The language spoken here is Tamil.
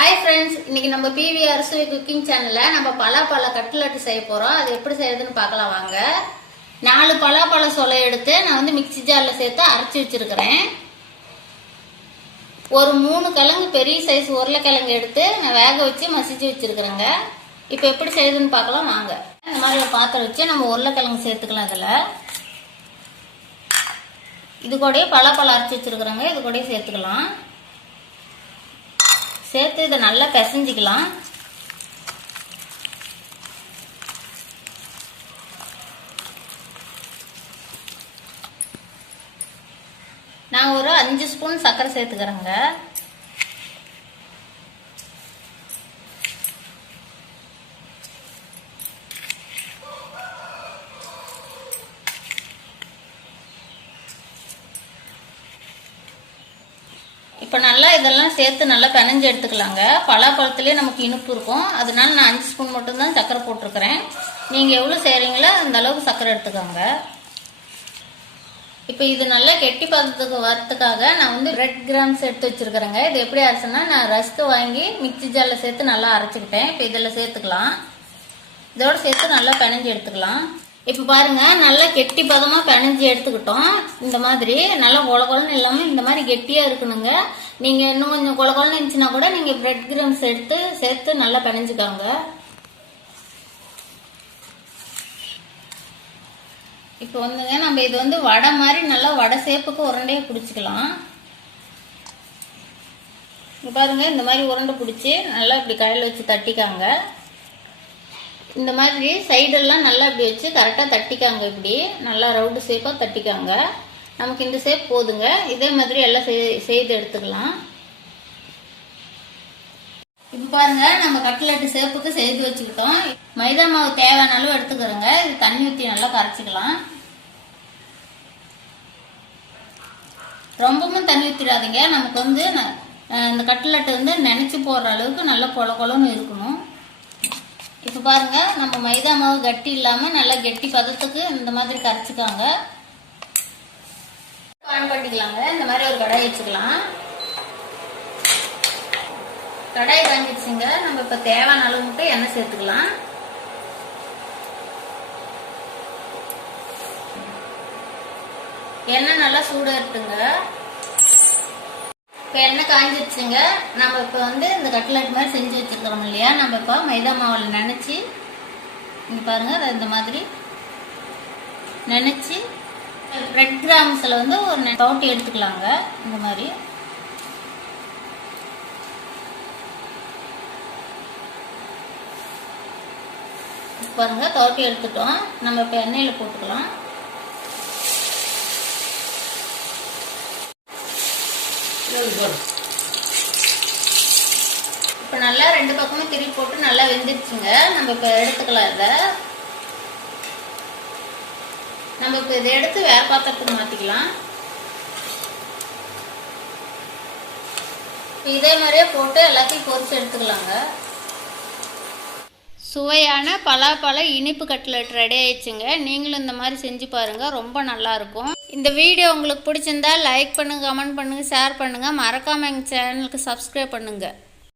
Hi friends, இன்னைக்கு நம்ம PV அரசுவை குக்கிங் சேனல்ல நம்ம பலாப்பழ கட்லெட் செய்ய போறோம். அது எப்படி செய்யறதுன்னு பார்க்கலாம் வாங்க. 4 பலாப்பழ சொலை எடுத்து நான் வந்து மிக்ஸி ஜார்ல சேர்த்து அரைச்சு வச்சிருக்கேன். ஒரு 3 கிழங்கு பெரிய சைஸ் உருளைக்கிழங்கு எடுத்து நான் வேக வச்சு மசிச்சு வச்சிருக்கேங்க. இப்போ எப்படி செய்யறதுன்னு பார்க்கலாம் வாங்க. இந்த மாதிரி ஒரு பாத்திரம் வச்சு நம்ம உருளைக்கிழங்கு சேர்த்துக்கலாம். இதுல இது கூடயே பலாப்பழம் அரைச்சு வச்சிருக்கேங்க. இது கூடயே சேர்த்துக்கலாம். சேர்த்து இதை நல்லா பிசைஞ்சிக்கலாம். நான் ஒரு 5 ஸ்பூன் சர்க்கரை சேர்த்துக்கிறேங்க. இப்போ நல்லா இதெல்லாம் சேர்த்து நல்லா பிணைஞ்சு எடுத்துக்கலாங்க. பலாப்பழத்துலேயே நமக்கு இனிப்பு இருக்கும், அதனால நான் 5 ஸ்பூன் மட்டும்தான் சர்க்கரை போட்டிருக்கிறேன். நீங்கள் எவ்வளோ செய்கிறீங்களோ அந்த அளவுக்கு சர்க்கரை எடுத்துக்கோங்க. இப்போ இது நல்லா கெட்டி பதத்துக்கு வரத்துக்காக நான் வந்து ரெட் கிராம்ஸ் எடுத்து வச்சுருக்கிறேங்க. இது எப்படி அரைச்சேன்னா, நான் ரஸ்க்கு வாங்கி மிக்ஸி ஜாரில் சேர்த்து நல்லா அரைச்சிக்கிட்டேன். இப்போ இதில் சேர்த்துக்கலாம். இதோட சேர்த்து நல்லா பிணைஞ்சு எடுத்துக்கலாம். இப்போ பாருங்க, நல்லா கெட்டி பதமா பிணைஞ்சி எடுத்துக்கிட்டோம். இந்த மாதிரி நல்லா கொலன்னு இல்லாம இந்த மாதிரி கெட்டியா இருக்கணுங்க. நீங்க இன்னும் கொஞ்சம் கொலன்னு இருந்துச்சுன்னா கூட நீங்க பிரெட் கிரம்ஸ் எடுத்து சேர்த்து நல்லா பிணைஞ்சுக்காங்க. இப்போ வந்துங்க நம்ம இது வந்து வடை மாதிரி நல்லா வடை சேப்புக்கு உருண்டையை பிடிச்சிக்கலாம். இப்போ பாருங்க, இந்த மாதிரி உருண்டை பிடிச்சி நல்லா இப்படி கையில் வச்சு தட்டிக்காங்க. இந்த மாதிரி சைடெல்லாம் நல்லா இப்படி வச்சு கரெக்டாக தட்டிக்காங்க. இப்படி நல்லா ரவுண்டு ஷேப்பாக தட்டிக்காங்க. நமக்கு இந்த ஷேப் போதுங்க. இதே மாதிரி எல்லாம் செய்து எடுத்துக்கலாம். இப்போ பாருங்க, நம்ம கட்லெட் ஷேப்புக்கு செய்து வச்சுக்கிட்டோம். மைதா மாவு தேவையான அளவு எடுத்துக்கிறோங்க. இது தண்ணி ஊற்றி நல்லா கரைச்சிக்கலாம். ரொம்பவும் தண்ணி ஊற்றிடாதீங்க. நமக்கு வந்து இந்த கட்லெட் வந்து நினைச்சு போடுற அளவுக்கு நல்லா கொலன்னு இருக்கணும். இப்போ பாருங்க, நம்ம மைதா மாவு கட்டி இல்லாமல் நல்லா கெட்டி பதத்துக்கு இந்த மாதிரி கரைச்சிக்காங்க. ஆன் பண்ணிக்கலாங்க. இந்த மாதிரி ஒரு கடாய் வச்சுக்கலாம். கடாய் காஞ்சிடுச்சுங்க. நம்ம இப்போ தேவையான அளவு மட்டும் எண்ணெய் சேர்த்துக்கலாம். எண்ணெய் நல்லா சூடாட்டுங்க. இப்போ எண்ணெய் காஞ்சிடுச்சுங்க. நம்ம இப்போ வந்து இந்த கட்லெட் மாதிரி செஞ்சு வச்சுருக்கிறோம் இல்லையா, நம்ம இப்போ மைதா மாவில் நினச்சி இங்கே பாருங்கள், இந்த மாதிரி நினச்சி ரெட் கிராம்ஸில் வந்து ஒரு தோட்டி எடுத்துக்கலாங்க. இந்த மாதிரி பாருங்க, தோட்டி எடுத்துட்டோம். நம்ம இப்போ எண்ணெயில் போட்டுக்கலாம். இப்போ நல்லா 2 பக்கமும் திருப்பி போட்டு நல்லா வெந்துருச்சுங்க. நம்ம இப்போ எடுத்துக்கலாம். இதை எடுத்து வேற பாத்திரத்துக்கு மாத்திக்கலாம். இதே மாதிரியே போட்டு எல்லாத்தையும் பொரிச்சு எடுத்துக்கலாங்க. சுவையான பலாப்பழ இனிப்பு கட்லெட் ரெடி ஆயிடுச்சுங்க. நீங்களும் இந்த மாதிரி செஞ்சு பாருங்க, ரொம்ப நல்லா இருக்கும். இந்த வீடியோ உங்களுக்கு பிடிச்சிருந்தா லைக் பண்ணுங்க, கமெண்ட் பண்ணுங்க, ஷேர் பண்ணுங்க. மறக்காம எங்க சேனலுக்கு சப்ஸ்கிரைப் பண்ணுங்க.